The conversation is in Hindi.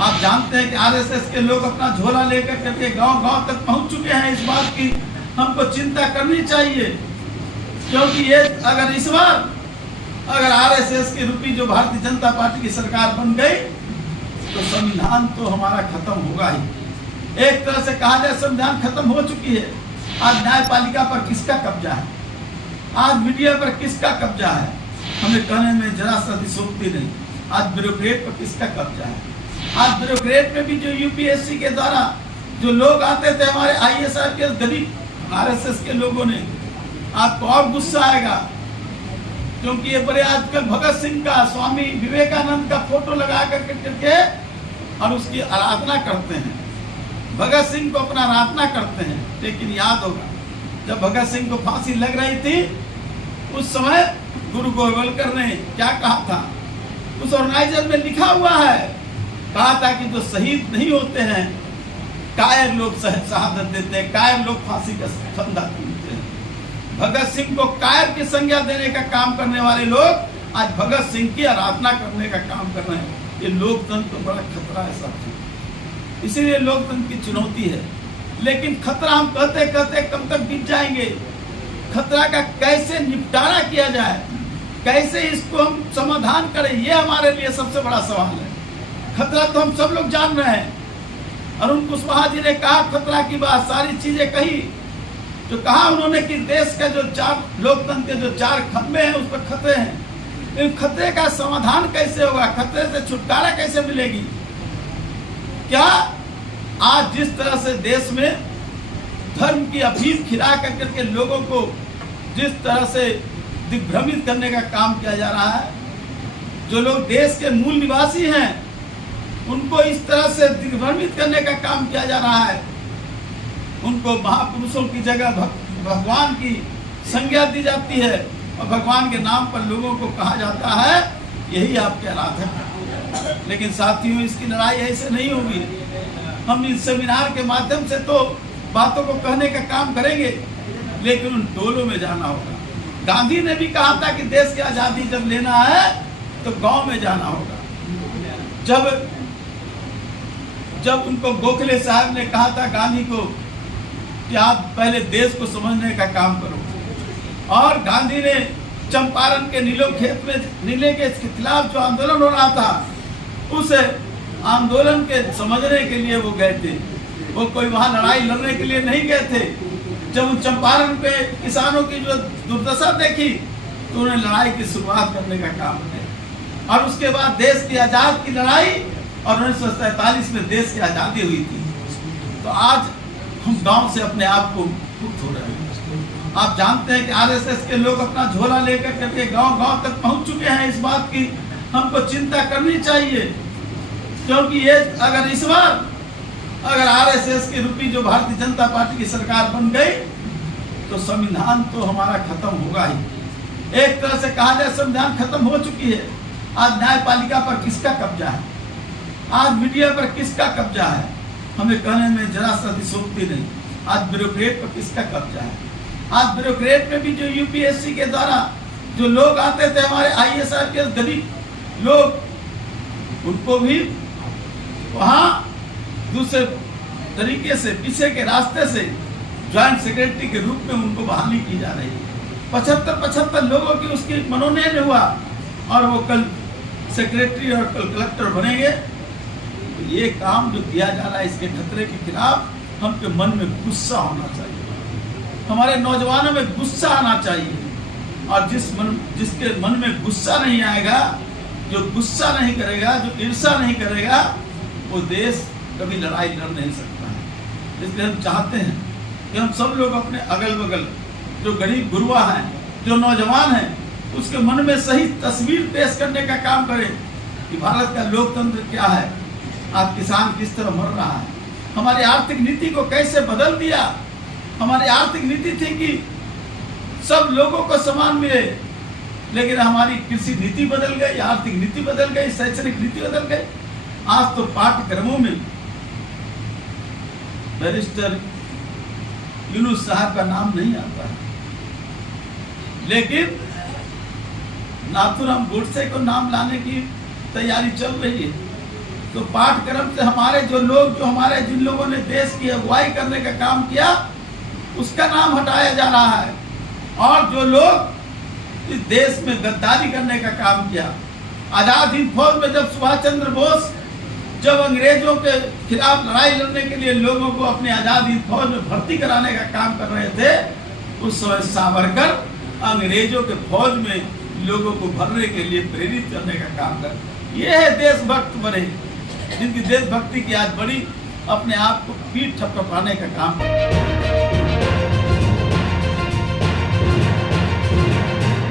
आप जानते हैं कि आरएसएस के लोग अपना झोला लेकर करके गांव-गांव तक पहुंच चुके हैं। इस बात की हमको चिंता करनी चाहिए, क्योंकि ये अगर इस बार अगर आरएसएस की रूपी जो भारतीय जनता पार्टी की सरकार बन गई तो संविधान तो हमारा खत्म होगा ही। एक तरह से कहा जाए संविधान खत्म हो चुकी है। आज न्यायपालिका पर किसका कब्जा है, आज मीडिया पर किसका कब्जा है, हमें कहने में जरा सा अतिशयोक्ति नहीं। आज ब्यूरोक्रेट पर किसका कब्जा है। आज ब्यूरोक्रेट में भी जो यूपीएससी के द्वारा जो लोग आते थे हमारे आईएएस आईपीएस गरीब आरएसएस के लोगों ने, आपको और गुस्सा आएगा, क्योंकि ये बड़े आजकल भगत सिंह का स्वामी विवेकानंद का फोटो लगा करके और उसकी आराधना करते हैं। भगत सिंह को अपना आराधना करते हैं, लेकिन याद होगा जब भगत सिंह को फांसी लग रही थी उस समय गुरु गोविंद ने क्या कहा था, उस ऑर्गेनाइजर में लिखा हुआ है, कहा था कि जो शहीद नहीं होते हैं कायर लोग शहादत देते हैं, कायर लोग फांसी का फंदा चूमते हैं। भगत सिंह को कायर की संज्ञा देने का काम करने वाले लोग आज भगत सिंह की आराधना करने का काम कर रहे हैं। ये लोकतंत्र को बड़ा खतरा है साथियों, इसीलिए लोकतंत्र की चुनौती है। लेकिन खतरा हम कहते कहते कब तक बीत जाएंगे। खतरा का कैसे निपटारा किया जाए, कैसे इसको हम समाधान करें, ये हमारे लिए सबसे बड़ा सवाल है। खतरा तो हम सब लोग जान रहे हैं। अरुण कुशवाहा जी ने कहा खतरा की बात, सारी चीजें कही, जो कहा उन्होंने कि देश का जो चार लोकतंत्र के जो चार खंबे हैं उस पर खतरे हैं। इन खतरे का समाधान कैसे होगा, खतरे से छुटकारा कैसे मिलेगी। क्या आज जिस तरह से देश में धर्म की अफीम खिला करके लोगों को जिस तरह से दिग्भ्रमित करने का काम किया जा रहा है, जो लोग देश के मूल निवासी हैं उनको इस तरह से दिग्भ्रमित करने का काम किया जा रहा है, उनको महापुरुषों की जगह भगवान की संज्ञा दी जाती है और भगवान के नाम पर लोगों को कहा जाता है यही आपके आराधक है। लेकिन साथियों, इसकी लड़ाई ऐसे नहीं होगी। हम इस सेमिनार के माध्यम से तो बातों को कहने का काम करेंगे, लेकिन उन टोलों में जाना होगा। गांधी ने भी कहा था कि देश की आजादी जब लेना है तो गांव में जाना होगा। जब उनको गोखले साहब ने कहा था गांधी को कि आप पहले देश को समझने का काम करो, और गांधी ने चंपारण के नीले के खिलाफ जो आंदोलन हो रहा था उस आंदोलन के समझने के लिए वो गए थे। वो कोई वहां लड़ाई लड़ने के लिए नहीं गए थे। जब उन चंपारण पे किसानों की जो दुर्दशा देखी तो उन्हें लड़ाई की शुरुआत करने का काम किया, और उसके बाद देश की आजाद की लड़ाई, और 1947 में देश की आजादी हुई थी। तो आज हम गांव से अपने आप को मुक्त हो रहे हैं। आप जानते हैं कि आरएसएस के लोग अपना झोला लेकर करके गांव-गांव तक पहुंच चुके हैं। इस बात की हमको चिंता करनी चाहिए, क्योंकि ये अगर इस बार अगर आरएसएस की रूपी जो भारतीय जनता पार्टी की सरकार बन गई तो संविधान तो हमारा खत्म होगा ही। एक तरह से कहा जाए संविधान खत्म हो चुकी है। आज न्यायपालिका पर किसका कब्जा है, आज मीडिया पर किसका कब्जा है, हमें कहने में जरा सा अतिशयोक्ति नहीं। आज ब्यूरोक्रेट पर किसका कब्जा है। आज ब्यूरोक्रेट में भी जो यूपीएससी के द्वारा जो लोग आते थे हमारे आईएएस आईपीएस गरीब लोग, उनको भी वहाँ दूसरे तरीके से पीछे के रास्ते से ज्वाइंट सेक्रेटरी के रूप में उनको बहाली की जा रही है। 75 लोगों की उसकी मनोनयन हुआ और वो कल सेक्रेटरी और कल कलेक्टर बनेंगे। तो ये काम जो किया जा रहा है, इसके खतरे के खिलाफ हमके मन में गुस्सा होना चाहिए, हमारे नौजवानों में गुस्सा आना चाहिए। और जिसके मन में गुस्सा नहीं आएगा, जो गुस्सा नहीं करेगा, जो ईर्ष्या नहीं करेगा, वो देश कभी लड़ाई लड़ नहीं सकता है। इसलिए हम चाहते हैं कि हम सब लोग अपने अगल बगल जो गरीब गुरुआ हैं, जो नौजवान हैं, उसके मन में सही तस्वीर पेश करने का काम करें कि भारत का लोकतंत्र क्या है, आज किसान किस तरह मर रहा है, हमारी आर्थिक नीति को कैसे बदल दिया। हमारी आर्थिक नीति थी कि सब लोगों को समान मिले, लेकिन हमारी कृषि नीति बदल गई, आर्थिक नीति बदल गई, शैक्षणिक नीति बदल गई। आज तो पाठ्यक्रमों में बैरिस्टर यूनुस साहब का नाम नहीं आता है, लेकिन नाथुराम गोडसे को नाम लाने की तैयारी चल रही है। तो पाठ्यक्रम से हमारे जो लोग, जो हमारे जिन लोगों ने देश की अगुवाई करने का काम किया, उसका नाम हटाया जा रहा है। और जो लोग इस देश में गद्दारी करने का काम किया, आजाद हिंद फौज में जब सुभाष चंद्र बोस जब अंग्रेजों के खिलाफ लड़ाई लड़ने के लिए लोगों को अपने आजाद हिंद फौज में भर्ती कराने का काम कर रहे थे, उस समय सावरकर अंग्रेजों के फौज में लोगों को भरने के लिए प्रेरित करने का काम कर। ये है देशभक्त बने, जिनकी देशभक्ति की आज बड़ी अपने आप को पीठ थपथपाने का काम।